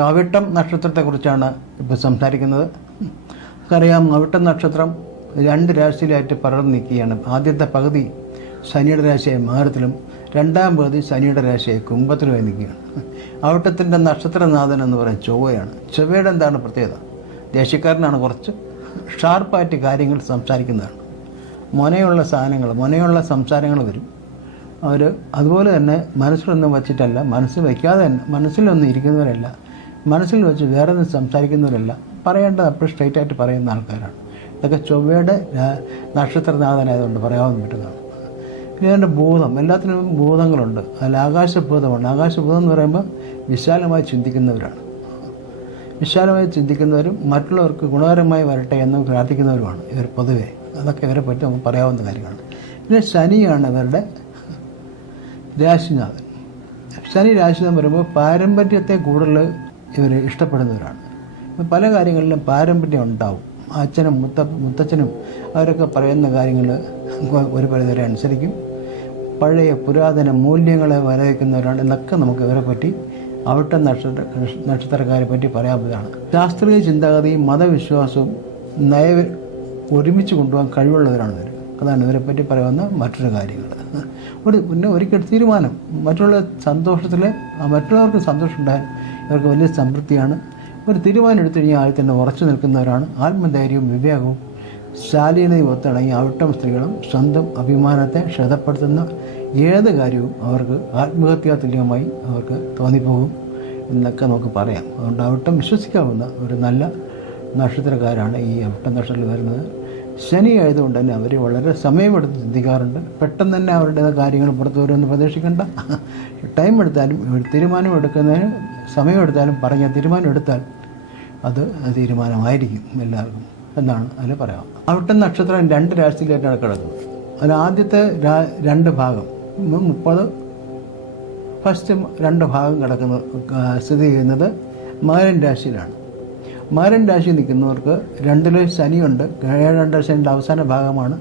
അവിട്ടം നക്ഷത്രത്തെക്കുറിച്ചാണ് ഇപ്പോൾ സംസാരിക്കുന്നത്. നമുക്കറിയാം അവിട്ടം നക്ഷത്രം രണ്ട് രാശിയിലായിട്ട് പടർന്നു നിൽക്കുകയാണ്. ആദ്യത്തെ പകുതി ശനിയുടെ രാശിയായ മാരത്തിലും രണ്ടാം പകുതി ശനിയുടെ രാശിയായ കുംഭത്തിലുമായി നിൽക്കുകയാണ്. അവിട്ടത്തിന്റെ നക്ഷത്രനാഥൻ എന്ന് പറയുന്നത് ചൊവ്വയാണ്. ചൊവ്വയുടെ എന്താണ് പ്രത്യേകത? ദേശക്കാരനാണ് കുറച്ച് ഷാർപ്പായിട്ട് കാര്യങ്ങൾ സംസാരിക്കുന്നതാണ്. മൊനയുള്ള സാധനങ്ങൾ മൊനയുള്ള സംസാരങ്ങൾ വരും. അവർ അതുപോലെ തന്നെ മനസ്സിലൊന്നും വച്ചിട്ടല്ല മനസ്സിൽ വയ്ക്കാതെ തന്നെ മനസ്സിലൊന്നും ഇരിക്കുന്നവരല്ല. മനസ്സിൽ വെച്ച് വേറെ ഒന്നും സംസാരിക്കുന്നവരല്ല. പറയേണ്ടത് അപ്പോൾ സ്ട്രൈറ്റ് ആയിട്ട് പറയുന്ന ആൾക്കാരാണ്. ഇതൊക്കെ ചൊവ്വയുടെ നക്ഷത്രനാഥനായതുകൊണ്ട് പറയാവുന്ന പറ്റുന്നതാണ്. പിന്നെ അതിന്റെ ഭൂതം എല്ലാത്തിനും ഭൂതങ്ങളുണ്ട് അതിൽ ആകാശഭൂതമുണ്ട് ആകാശഭൂതം എന്ന് പറയുമ്പോൾ വിശാലമായി ചിന്തിക്കുന്നവരാണ്. വിശാലമായി ചിന്തിക്കുന്നവരും മറ്റുള്ളവർക്ക് ഗുണകരമായി വരട്ടെ എന്ന് പ്രാർത്ഥിക്കുന്നവരുമാണ് ഇവർ പൊതുവേ. അതൊക്കെ ഇവരെ പറ്റി നമുക്ക് പറയാവുന്ന കാര്യമാണ് പിന്നെ ശനിയാണ് ഇവരുടെ രാശിനാഥൻ. ശനി രാശിനാഥൻ വരുമ്പോൾ പാരമ്പര്യത്തെ കൂടുതൽ ഇവർ ഇഷ്ടപ്പെടുന്നവരാണ്. പല കാര്യങ്ങളിലും പാരമ്പര്യം ഉണ്ടാവും. അച്ഛനും മുത്ത മുത്തച്ഛനും അവരൊക്കെ പറയുന്ന കാര്യങ്ങൾ ഒരു പരിധിവരെ അനുസരിക്കും. പഴയ പുരാതന മൂല്യങ്ങളെ വരവേക്കുന്നവരാണ് എന്നൊക്കെ നമുക്ക് ഇവരെ പറ്റി അവിട്ട നക്ഷത്ര നക്ഷത്രക്കാരെ പറ്റി പറയാവുന്നതാണ്. ശാസ്ത്രീയ ചിന്താഗതിയും മതവിശ്വാസവും നയ ഒരുമിച്ച് കൊണ്ടുപോകാൻ കഴിവുള്ളവരാണ് ഇവർ അതാണ് ഇവരെ പറ്റി പറയുന്ന മറ്റൊരു കാര്യങ്ങൾ. ഒരു പിന്നെ ഒരിക്കൽ തീരുമാനം. മറ്റുള്ള സന്തോഷത്തിൽ മറ്റുള്ളവർക്ക് സന്തോഷം ഉണ്ടായാൽ ഇവർക്ക് വലിയ സംതൃപ്തിയാണ്. ഒരു തീരുമാനം എടുത്തു കഴിഞ്ഞാൽ ആദ്യം തന്നെ ഉറച്ചു നിൽക്കുന്നവരാണ്. ആത്മധൈര്യവും വിവേകവും ശാലീനയും ഒത്തടങ്ങിയ അവിട്ടം സ്ത്രീകളും സ്വന്തം അഭിമാനത്തെ ക്ഷതപ്പെടുത്തുന്ന ഏത് കാര്യവും അവർക്ക് ആത്മഹത്യാ തുല്യമായി അവർക്ക് തോന്നിപ്പോകും എന്നൊക്കെ നമുക്ക് പറയാം. അതുകൊണ്ട് അവിട്ടം വിശ്വസിക്കാവുന്ന ഒരു നല്ല നക്ഷത്രക്കാരാണ് ഈ അവിട്ടം നക്ഷത്രത്തിൽ വരുന്നത്. ശനി ആയതുകൊണ്ട് തന്നെ അവർ വളരെ സമയമെടുത്ത് ചിന്തിക്കാറുണ്ട്. പെട്ടെന്ന് തന്നെ അവരുടെ കാര്യങ്ങൾ പുറത്തു വരുമെന്ന് പ്രതീക്ഷിക്കേണ്ട. ടൈം എടുത്താലും ഒരു തീരുമാനം എടുക്കുന്നതിന് സമയമെടുത്താലും പറഞ്ഞ തീരുമാനം എടുത്താൽ അത് തീരുമാനമായിരിക്കും എല്ലാവർക്കും എന്നാണ് അതിൽ പറയാം. അവിടുത്തെ നക്ഷത്രം രണ്ട് രാശിയിലേക്കാണ് കിടക്കുന്നത്. അതിൽ ആദ്യത്തെ രണ്ട് ഭാഗം മുപ്പത് ഫസ്റ്റ് രണ്ട് ഭാഗം കിടക്കുന്നത് ആ, സ്ഥിതി ചെയ്യുന്നത് മകരൻ രാശിയിലാണ്. മകരൻ രാശി നിൽക്കുന്നവർക്ക് രണ്ടിൽ ശനിയുണ്ട്. ഏഴാണ്ട ശനിയുടെ അവസാന ഭാഗമാണ്.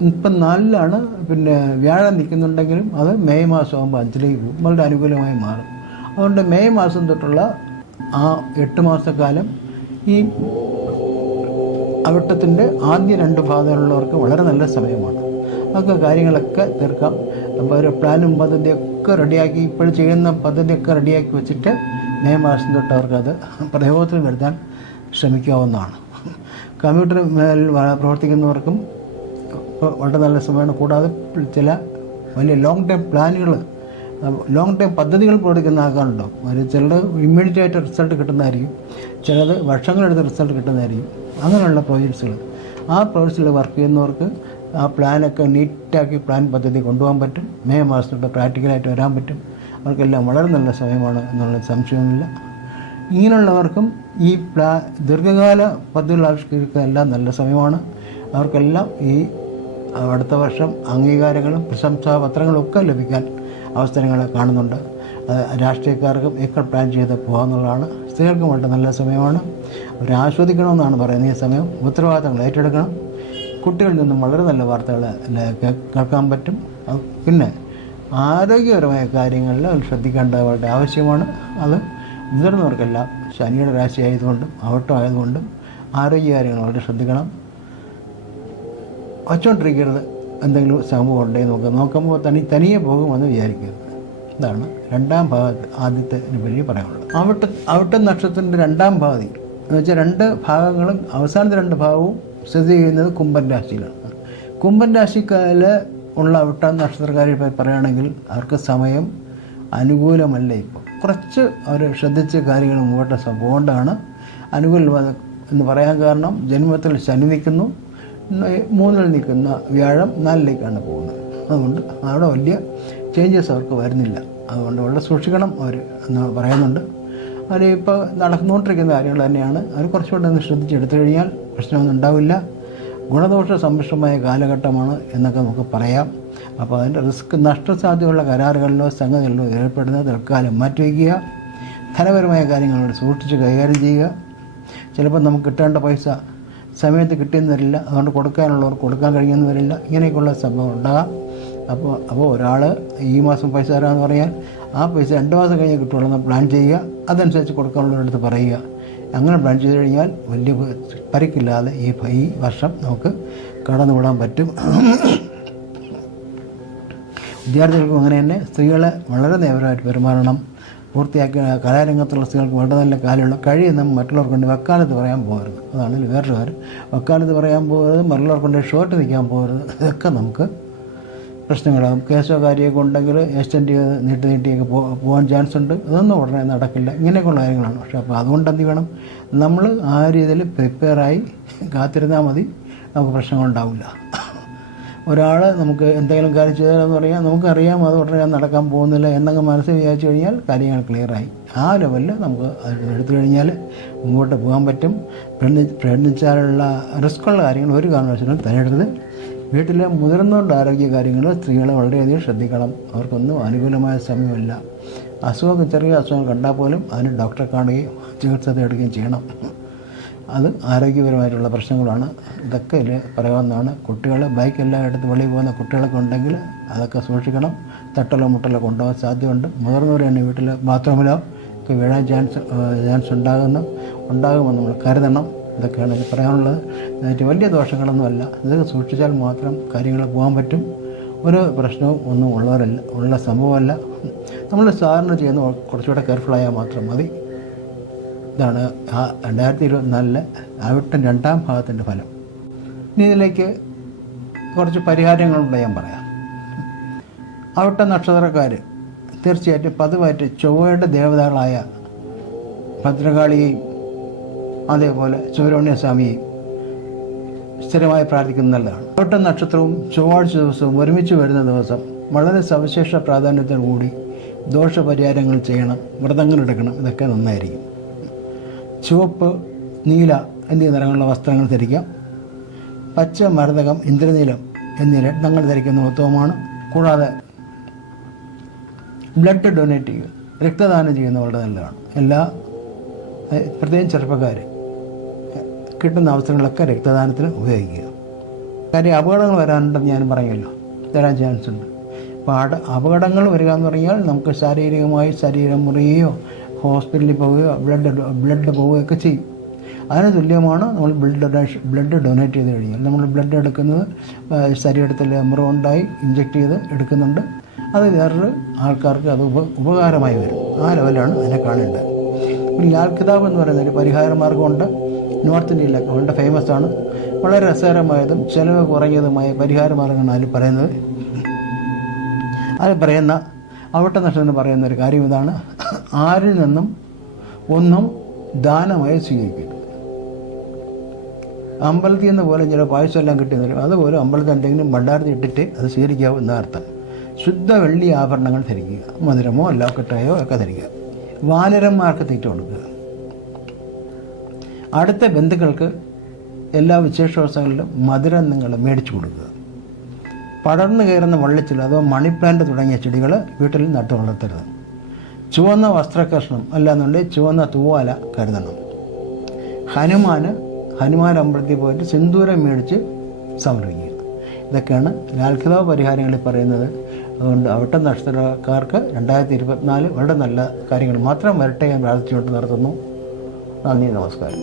ഇപ്പം നാലിലാണ് പിന്നെ വ്യാഴം നിൽക്കുന്നുണ്ടെങ്കിലും അത് മെയ് മാസം ആകുമ്പോൾ അഞ്ചിലേക്ക് പോകും. വളരെ അനുകൂലമായി മാറും. അതുകൊണ്ട് മെയ് മാസം തൊട്ടുള്ള ആ എട്ട് മാസക്കാലം ഈ അവിട്ടത്തിന്റെ ആദ്യ രണ്ട് ഭാഗങ്ങളുള്ളവർക്ക് വളരെ നല്ല സമയമാണ്. അതൊക്കെ കാര്യങ്ങളൊക്കെ തീർക്കാം. അപ്പോൾ ഒരു പ്ലാനും പദ്ധതിയൊക്കെ റെഡിയാക്കി ഇപ്പോൾ ചെയ്യുന്ന പദ്ധതിയൊക്കെ റെഡിയാക്കി വെച്ചിട്ട് മെയ് മാസം തൊട്ട് അവർക്കത് പ്രയോഗത്തിൽ വരുത്താൻ ശ്രമിക്കാവുന്നതാണ്. കമ്പ്യൂട്ടർ മേൽ പ്രവർത്തിക്കുന്നവർക്കും വളരെ നല്ല സമയമാണ്. കൂടാതെ ചില വലിയ ലോങ് ടേം പ്ലാനുകൾ ലോങ് ടേം പദ്ധതികൾ പ്രവർത്തിക്കുന്ന ആൾക്കാരുണ്ടോ ഒരു ചിലത് ഇമ്മീഡിയറ്റ് ആയിട്ട് റിസൾട്ട് കിട്ടുന്നതായിരിക്കും ചിലത് വർഷങ്ങളെടുത്ത് റിസൾട്ട് കിട്ടുന്നതായിരിക്കും. അങ്ങനെയുള്ള പ്രോജക്ട്സുകൾ ആ പ്രോജക്ട്സിൽ വർക്ക് ചെയ്യുന്നവർക്ക് ആ പ്ലാനൊക്കെ നീറ്റാക്കി പ്ലാൻ പദ്ധതി കൊണ്ടുപോകാൻ പറ്റും. മെയ് മാസം തൊട്ട് പ്രാക്ടിക്കലായിട്ട് വരാൻ പറ്റും. അവർക്കെല്ലാം വളരെ നല്ല സമയമാണ് എന്നുള്ള സംശയമില്ല ഇങ്ങനെയുള്ളവർക്കും ഈ പ്ലാ ദീർഘകാല പദ്ധതികൾ ആവിഷ്കരിക്കുക എല്ലാം നല്ല സമയമാണ്. അവർക്കെല്ലാം ഈ അടുത്ത വർഷം അംഗീകാരങ്ങളും പ്രശംസാപത്രങ്ങളും ഒക്കെ ലഭിക്കാൻ അവസരങ്ങൾ കാണുന്നുണ്ട്. രാഷ്ട്രീയക്കാർക്കും ഒക്കെ പ്ലാൻ ചെയ്ത് പോകാമെന്നുള്ളതാണ് സ്ത്രീകൾക്കും വളരെ നല്ല സമയമാണ്. അവർ ആസ്വദിക്കണമെന്നാണ് പറയുന്നത്. ഈ സമയം ഉത്തരവാദിത്തങ്ങൾ ഏറ്റെടുക്കണം. കുട്ടികളിൽ നിന്നും വളരെ നല്ല വാർത്തകൾ കേൾക്കാൻ പറ്റും. പിന്നെ ആരോഗ്യപരമായ കാര്യങ്ങളിൽ അവർ ശ്രദ്ധിക്കേണ്ടത് ആവശ്യമാണ്. അത് മുതിർന്നവർക്കെല്ലാം ശനിയുടെ രാശി ആയതുകൊണ്ടും അവട്ടം ആയതുകൊണ്ടും ആരോഗ്യകാര്യങ്ങൾ വളരെ ശ്രദ്ധിക്കണം. വച്ചുകൊണ്ടിരിക്കരുത് എന്തെങ്കിലും സംഭവം ഉണ്ടെങ്കിൽ നോക്കുക നോക്കുമ്പോൾ തനി തനിയെ പോകുമെന്ന് വിചാരിക്കരുത്. ഇതാണ് രണ്ടാം ഭാഗത്ത് ആദ്യത്തെ വലിയ പറയാനുള്ളത്. അവിട്ട അവിട്ട നക്ഷത്രത്തിന്റെ രണ്ടാം ഭാഗതി എന്ന് വെച്ചാൽ രണ്ട് ഭാഗങ്ങളും അവസാനത്തെ രണ്ട് ഭാഗവും സ്ഥിതി ചെയ്യുന്നത് കുംഭൻ രാശിയിലാണ്. കുംഭൻ രാശിക്കാരിൽ ഉള്ള അവിട്ട നക്ഷത്രക്കാരെ പറയുകയാണെങ്കിൽ അവർക്ക് സമയം അനുകൂലമല്ല ഇപ്പോൾ കുറച്ച് അവർ ശ്രദ്ധിച്ച് കാര്യങ്ങൾ മുമ്പോട്ട് പോകേണ്ടതാണ്. അനുകൂലം എന്ന് പറയാൻ കാരണം ജന്മത്തിൽ ശനി നിൽക്കുന്നു മൂന്നിൽ നിൽക്കുന്ന വ്യാഴം നാലിലേക്കാണ് പോകുന്നത്. അതുകൊണ്ട് അവിടെ വലിയ ചേഞ്ചസ് അവർക്ക് വരുന്നില്ല. അതുകൊണ്ട് വളരെ സൂക്ഷിക്കണം അവർ എന്ന് പറയുന്നുണ്ട്. അവർ ഇപ്പോൾ നടന്നുകൊണ്ടിരിക്കുന്ന കാര്യങ്ങൾ തന്നെയാണ്. അവർ കുറച്ചുകൂടെ ഒന്ന് ശ്രദ്ധിച്ചെടുത്തു കഴിഞ്ഞാൽ പ്രശ്നമൊന്നും ഉണ്ടാവില്ല. ഗുണദോഷ സമ്മിശ്രമായ കാലഘട്ടമാണ് എന്നൊക്കെ നമുക്ക് പറയാം. അപ്പോൾ അതിന്റെ റിസ്ക് നഷ്ടസാധ്യതയുള്ള കരാറുകളിലോ സംഗതികളിലോ ഏർപ്പെടുന്നത് തൽക്കാലം മാറ്റിവെക്കുക. ധനപരമായ കാര്യങ്ങളോട് സൂക്ഷിച്ച് കൈകാര്യം ചെയ്യുക. ചിലപ്പോൾ നമുക്ക് കിട്ടേണ്ട പൈസ സമയത്ത് കിട്ടിയെന്ന് വരില്ല. അതുകൊണ്ട് കൊടുക്കാനുള്ളവർ കൊടുക്കാൻ കഴിയുമെന്ന് വരില്ല. ഇങ്ങനെയൊക്കെയുള്ള സംഭവം ഉണ്ടാകാം. അപ്പോൾ അപ്പോൾ ഒരാൾ ഈ മാസം പൈസ തരാമെന്ന് പറഞ്ഞാൽ ആ പൈസ രണ്ട് മാസം കഴിഞ്ഞ് കിട്ടുള്ളൂ എന്ന് പ്ലാൻ ചെയ്യുക. അതനുസരിച്ച് കൊടുക്കാനുള്ളവരുടെ അടുത്ത് പറയുക. അങ്ങനെ പ്ലാൻ ചെയ്ത് കഴിഞ്ഞാൽ വലിയ പരിക്കില്ലാതെ ഈ ഈ വർഷം നമുക്ക് കടന്നുവിടാൻ പറ്റും. വിദ്യാർത്ഥികൾക്കും അങ്ങനെ തന്നെ. സ്ത്രീകളെ വളരെ നേരമായിട്ട് പെരുമാറണം. പൂർത്തിയാക്കി കലാരംഗത്തുള്ള സ്ത്രീകൾക്ക് വളരെ നല്ല കാലമുള്ള കഴിയുന്ന മറ്റുള്ളവർ കൊണ്ട് വക്കാലത്ത് പറയാൻ പോകരുത്. അതാണ് വേറൊരു കാര്യം. വക്കാലത്ത് പറയാൻ പോകരുത് മറ്റുള്ളവർ കൊണ്ട് ഷോർട്ട് നിൽക്കാൻ പോകരുത്. ഇതൊക്കെ നമുക്ക് പ്രശ്നങ്ങളാകും കേസോ കാര്യമൊക്കെ ഉണ്ടെങ്കിൽ എക്സ്റ്റെൻഡ് ചെയ്ത് നീട്ടി നീട്ടിയൊക്കെ പോകാൻ ചാൻസ് ഉണ്ട്. അതൊന്നും ഉടനെ നടക്കില്ല. ഇങ്ങനെയൊക്കെയുള്ള കാര്യങ്ങളാണ്. പക്ഷേ അപ്പോൾ അതുകൊണ്ട് എന്ത് വേണം നമ്മൾ ആ രീതിയിൽ പ്രിപ്പയറായി കാത്തിരുന്നാൽ മതി. നമുക്ക് പ്രശ്നങ്ങളുണ്ടാവില്ല ഒരാൾ നമുക്ക് എന്തെങ്കിലും കാര്യം ചെയ്താലെന്ന് പറയാം. നമുക്കറിയാം അത് ഉടനെ നടക്കാൻ പോകുന്നില്ല എന്നൊക്കെ മനസ്സിൽ വിചാരിച്ചു കഴിഞ്ഞാൽ കാര്യങ്ങൾ ക്ലിയറായി ആ ലെവലിൽ നമുക്ക് എടുത്തു കഴിഞ്ഞാൽ മുമ്പോട്ട് പോകാൻ പറ്റും. പ്രയത്നിച്ചാലുള്ള റിസ്ക്കുള്ള കാര്യങ്ങൾ ഒരു കാരണവശാലും തരരുത് വീട്ടിലെ മുതിർന്നവരുടെ ആരോഗ്യ കാര്യങ്ങൾ സ്ത്രീകളെ വളരെയധികം ശ്രദ്ധിക്കണം. അവർക്കൊന്നും അനുകൂലമായ സമയമല്ല. അസുഖം ചെറിയ അസുഖം കണ്ടാൽ പോലും അതിന് ഡോക്ടറെ കാണുകയും ചികിത്സ തേടുകയും ചെയ്യണം. അത് ആരോഗ്യപരമായിട്ടുള്ള പ്രശ്നങ്ങളാണ്. ഇതൊക്കെ ഇതിൽ പറയാവുന്നതാണ്. കുട്ടികൾ ബൈക്ക് എല്ലായിടത്തും വെളിയിൽ പോകുന്ന കുട്ടികളൊക്കെ ഉണ്ടെങ്കിൽ അതൊക്കെ സൂക്ഷിക്കണം. തട്ടലോ മുട്ടലോ കൊണ്ടുപോകാൻ സാധ്യതയുണ്ട്. മുതിർന്നവർ തന്നെ വീട്ടിൽ ബാത്റൂമിലോ ഒക്കെ വീഴാൻ ചാൻസ് ചാൻസ് ഉണ്ടാകുന്നു. ഉണ്ടാകുമെന്ന് നമ്മൾ കരുതണം. ഇതൊക്കെയാണ് എനിക്ക് പറയാനുള്ളത്. അതിന്റെ വലിയ ദോഷങ്ങളൊന്നുമല്ല. ഇതൊക്കെ സൂക്ഷിച്ചാൽ മാത്രം കാര്യങ്ങൾ പോകാൻ പറ്റും. ഒരു പ്രശ്നവും ഒന്നും ഉള്ളവരല്ല ഉള്ള സംഭവമല്ല. നമ്മൾ സാധാരണ ചെയ്യുന്ന കുറച്ചുകൂടെ കെയർഫുള്ളായാൽ മാത്രം മതി. ഇതാണ് ആ രണ്ടായിരത്തി ഇരുപത്തിനാലിലെ അവിട്ടം രണ്ടാം ഭാഗത്തിന്റെ ഫലം. ഇനി ഇതിലേക്ക് കുറച്ച് പരിഹാരങ്ങളുണ്ട് ഞാൻ പറയാം. അവിട്ട നക്ഷത്രക്കാർ തീർച്ചയായിട്ടും പതിവായിട്ട് ചൊവ്വയുടെ ദേവതകളായ ഭദ്രകാളിയെയും അതേപോലെ സുബ്രഹ്മണ്യ സ്വാമിയെയും സ്ഥിരമായി പ്രാർത്ഥിക്കുന്ന നല്ലതാണ്. ഓട്ട നക്ഷത്രവും ചൊവ്വാഴ്ച ദിവസവും ഒരുമിച്ച് വരുന്ന ദിവസം വളരെ സവിശേഷ പ്രാധാന്യത്തോടു കൂടി ദോഷപരിഹാരങ്ങൾ ചെയ്യണം വ്രതങ്ങൾ എടുക്കണം ഇതൊക്കെ നന്നായിരിക്കും. ചുവപ്പ് നീല എന്നീ നിറങ്ങളുള്ള വസ്ത്രങ്ങൾ ധരിക്കാം. പച്ച മരതകം ഇന്ദ്രനീലം എന്നീ രത്നങ്ങൾ ധരിക്കുന്ന ഉത്തമമാണ് കൂടാതെ ബ്ലഡ് ഡൊനേറ്റ് ചെയ്യുക രക്തദാനം ചെയ്യുന്ന വളരെ നല്ലതാണ്. എല്ലാ പ്രത്യേകം ചെറുപ്പക്കാർ കിട്ടുന്ന അവസരങ്ങളൊക്കെ രക്തദാനത്തിന് ഉപയോഗിക്കുക. കാര്യം അപകടങ്ങൾ വരാനുണ്ടെന്ന് ഞാൻ പറയുമല്ലോ. തരാൻ ചാൻസ് ഉണ്ട്. അപ്പോൾ അട അപകടങ്ങൾ വരിക എന്ന് പറഞ്ഞാൽ നമുക്ക് ശാരീരികമായി ശരീരം മുറിയുകയോ ഹോസ്പിറ്റലിൽ പോവുകയോ ബ്ലഡ് ബ്ലഡ് പോവുകയൊക്കെ ചെയ്യും. അതിന് തുല്യമാണ് നമ്മൾ ബ്ലഡ് ഡൊണേഷൻ ബ്ലഡ് ഡൊണേറ്റ് ചെയ്ത് കഴിഞ്ഞാൽ. നമ്മൾ ബ്ലഡ് എടുക്കുന്നത് ശരീരത്തിൽ മുറിവുണ്ടായി ഇഞ്ചെക്ട് ചെയ്ത് എടുക്കുന്നുണ്ട്. അത് വേറൊരു ആൾക്കാർക്ക് അത് ഉപ ഉപകാരമായി വരും. ആ ലെവലാണ് അതിനെ കാണേണ്ടത്. ലാൽ കിതാബ് എന്ന് പറയുന്ന ഒരു പരിഹാര മാർഗമുണ്ട് നോർത്ത് ഇന്ത്യയിലൊക്കെ വളരെ ഫേമസ് ആണ് വളരെ രസകരമായതും ചിലവ് കുറഞ്ഞതുമായ പരിഹാര മാർഗമാണ് അതിൽ പറയുന്നത്. അതിൽ പറയുന്ന അവിട്ട എന്ന് പറയുന്ന ഒരു കാര്യം ഇതാണ്. ആരിൽ നിന്നും ഒന്നും ദാനമായി സ്വീകരിക്കരുത്. അമ്പലത്തിൽ നിന്ന് പോലെ ചില പായസം എല്ലാം കിട്ടി തരും അതുപോലെ അമ്പലത്തിൽ എന്തെങ്കിലും ഭണ്ഡാരത്തിൽ ഇട്ടിട്ട് അത് സ്വീകരിക്കാവൂ എന്ന അർത്ഥം. ശുദ്ധ വെള്ളി ആഭരണങ്ങൾ ധരിക്കുക. മധുരമോ ലോക്കറ്റായോ ഒക്കെ ധരിക്കുക. വാനരന്മാർക്ക് തീറ്റ കൊടുക്കുക അടുത്ത ബന്ധുക്കൾക്ക് എല്ലാ വിശേഷോത്സവങ്ങളിലും മധുരം നിങ്ങൾ മേടിച്ചു കൊടുക്കുക. പടർന്നു കയറുന്ന വള്ളിച്ചിൽ അഥവാ മണി പ്ലാന്റ് തുടങ്ങിയ ചെടികൾ വീട്ടിൽ നട്ടു വളർത്തരുത്. ചുവന്ന വസ്ത്രകഷ്ണം അല്ലാന്നുണ്ടെങ്കിൽ ചുവന്ന തൂവാല കരുതണം. ഹനുമാന് ഹനുമാൻ അമ്പലത്തിൽ പോയിട്ട് സിന്ദൂരം മേടിച്ച് സമർപ്പിക്കുക. ഇതൊക്കെയാണ് ലാൽഖിതാ പരിഹാരങ്ങളിൽ പറയുന്നത്. അതുകൊണ്ട് അവിട്ട നക്ഷത്രക്കാർക്ക് രണ്ടായിരത്തി ഇരുപത്തിനാല് വളരെ നല്ല കാര്യങ്ങൾ മാത്രം വരട്ടെ ഞാൻ പ്രാർത്ഥിച്ചുകൊണ്ട് നടത്തുന്നു. നന്ദി നമസ്കാരം.